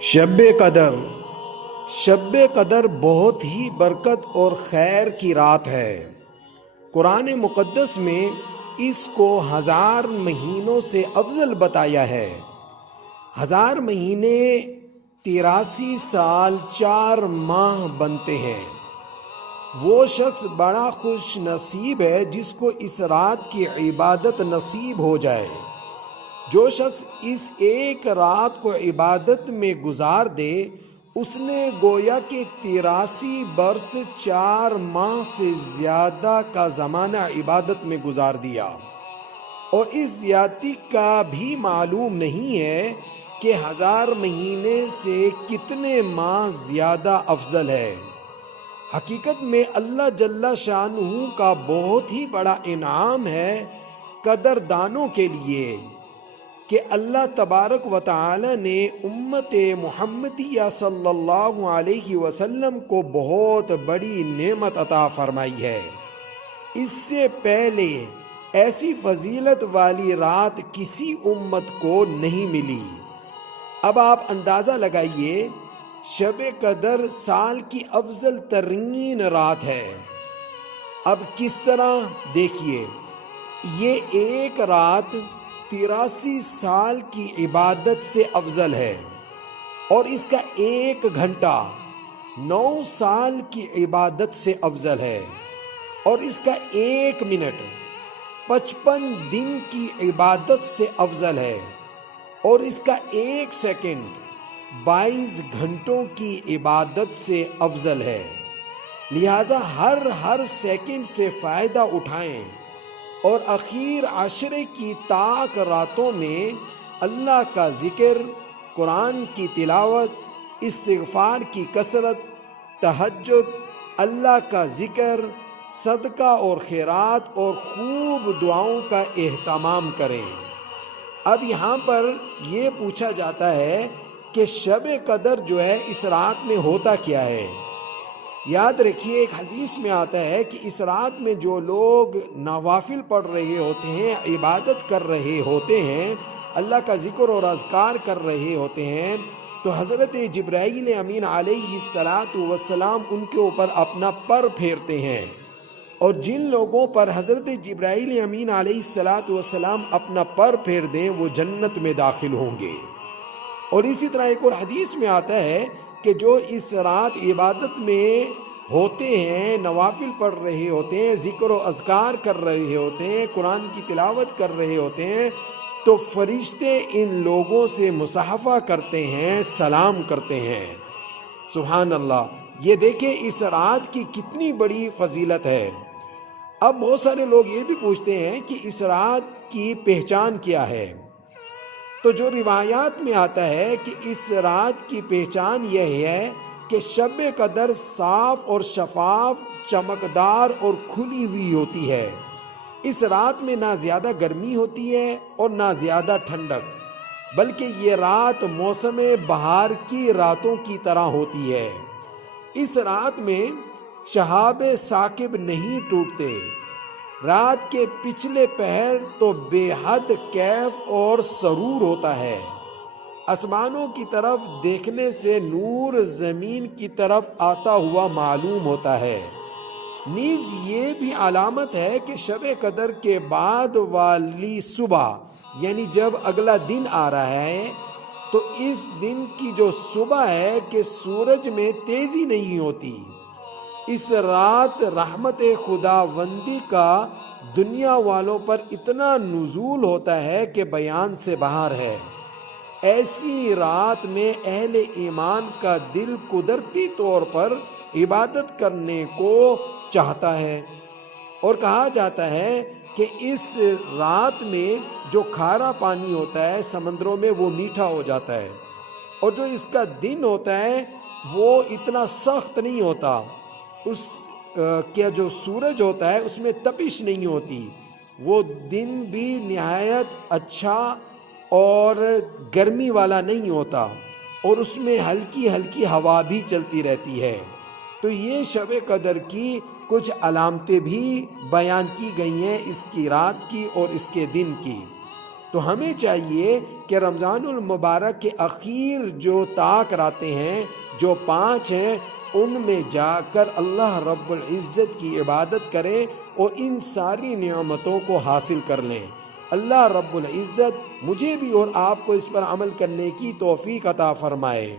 شب قدر شب قدر بہت ہی برکت اور خیر کی رات ہے۔ قرآن مقدس میں اس کو 1000 مہینوں سے افضل بتایا ہے۔ 1000 مہینے 83 سال 4 ماہ بنتے ہیں۔ وہ شخص بڑا خوش نصیب ہے جس کو اس رات کی عبادت نصیب ہو جائے۔ جو شخص اس ایک رات کو عبادت میں گزار دے اس نے گویا کہ 83 برس 4 ماہ سے زیادہ کا زمانہ عبادت میں گزار دیا، اور اس زیادتی کا بھی معلوم نہیں ہے کہ 1000 مہینے سے کتنے ماہ زیادہ افضل ہے۔ حقیقت میں اللہ جل شانہ کا بہت ہی بڑا انعام ہے قدردانوں کے لیے کہ اللہ تبارک و تعالی نے امت محمدیہ صلی اللہ علیہ وسلم کو بہت بڑی نعمت عطا فرمائی ہے۔ اس سے پہلے ایسی فضیلت والی رات کسی امت کو نہیں ملی۔ اب آپ اندازہ لگائیے، شب قدر سال کی افضل ترین رات ہے۔ اب کس طرح؟ دیکھیے، یہ ایک رات 83 سال کی عبادت سے افضل ہے، اور اس کا 1 گھنٹہ 9 سال کی عبادت سے افضل ہے، اور اس کا 1 منٹ 55 دن کی عبادت سے افضل ہے، اور اس کا 1 سیکنڈ 22 گھنٹوں کی عبادت سے افضل ہے۔ لہٰذا ہر سیکنڈ سے فائدہ اٹھائیں، اور اخیر عشرے کی طاق راتوں میں اللہ کا ذکر، قرآن کی تلاوت، استغفار کی کثرت، تہجد، اللہ کا ذکر، صدقہ اور خیرات اور خوب دعاؤں کا اہتمام کریں۔ اب یہاں پر یہ پوچھا جاتا ہے کہ شب قدر جو ہے اس رات میں ہوتا کیا ہے؟ یاد رکھیے، ایک حدیث میں آتا ہے کہ اس رات میں جو لوگ نوافل پڑھ رہے ہوتے ہیں، عبادت کر رہے ہوتے ہیں، اللہ کا ذکر اور اذکار کر رہے ہوتے ہیں، تو حضرت جبرائیل امین علیہ السلام ان کے اوپر اپنا پر پھیرتے ہیں، اور جن لوگوں پر حضرت جبرائیل امین علیہ السلام اپنا پر پھیر دیں وہ جنت میں داخل ہوں گے۔ اور اسی طرح ایک اور حدیث میں آتا ہے کہ جو اس رات عبادت میں ہوتے ہیں، نوافل پڑھ رہے ہوتے ہیں، ذکر و اذکار کر رہے ہوتے ہیں، قرآن کی تلاوت کر رہے ہوتے ہیں، تو فرشتے ان لوگوں سے مصافحہ کرتے ہیں، سلام کرتے ہیں۔ سبحان اللہ! یہ دیکھیں اس رات کی کتنی بڑی فضیلت ہے۔ اب بہت سارے لوگ یہ بھی پوچھتے ہیں کہ اس رات کی پہچان کیا ہے؟ تو جو روایات میں آتا ہے کہ اس رات کی پہچان یہ ہے کہ شب قدر صاف اور شفاف، چمکدار اور کھلی ہوئی ہوتی ہے۔ اس رات میں نہ زیادہ گرمی ہوتی ہے اور نہ زیادہ ٹھنڈک، بلکہ یہ رات موسم بہار کی راتوں کی طرح ہوتی ہے۔ اس رات میں شہاب ثاقب نہیں ٹوٹتے۔ رات کے پچھلے پہر تو بے حد کیف اور سرور ہوتا ہے۔ آسمانوں کی طرف دیکھنے سے نور زمین کی طرف آتا ہوا معلوم ہوتا ہے۔ نیز یہ بھی علامت ہے کہ شب قدر کے بعد والی صبح، یعنی جب اگلا دن آ رہا ہے، تو اس دن کی جو صبح ہے کہ سورج میں تیزی نہیں ہوتی۔ اس رات رحمت خداوندی کا دنیا والوں پر اتنا نزول ہوتا ہے کہ بیان سے باہر ہے۔ ایسی رات میں اہل ایمان کا دل قدرتی طور پر عبادت کرنے کو چاہتا ہے، اور کہا جاتا ہے کہ اس رات میں جو کھارا پانی ہوتا ہے سمندروں میں وہ میٹھا ہو جاتا ہے، اور جو اس کا دن ہوتا ہے وہ اتنا سخت نہیں ہوتا۔ اس کا جو سورج ہوتا ہے اس میں تپش نہیں ہوتی، وہ دن بھی نہایت اچھا اور گرمی والا نہیں ہوتا، اور اس میں ہلکی ہلکی ہوا بھی چلتی رہتی ہے۔ تو یہ شب قدر کی کچھ علامتیں بھی بیان کی گئی ہیں، اس کی رات کی اور اس کے دن کی۔ تو ہمیں چاہیے کہ رمضان المبارک کے اخیر جو طاق راتیں ہیں، جو 5 ہیں، ان میں جا کر اللہ رب العزت کی عبادت کریں اور ان ساری نعمتوں کو حاصل کر لیں۔ اللہ رب العزت مجھے بھی اور آپ کو اس پر عمل کرنے کی توفیق عطا فرمائے۔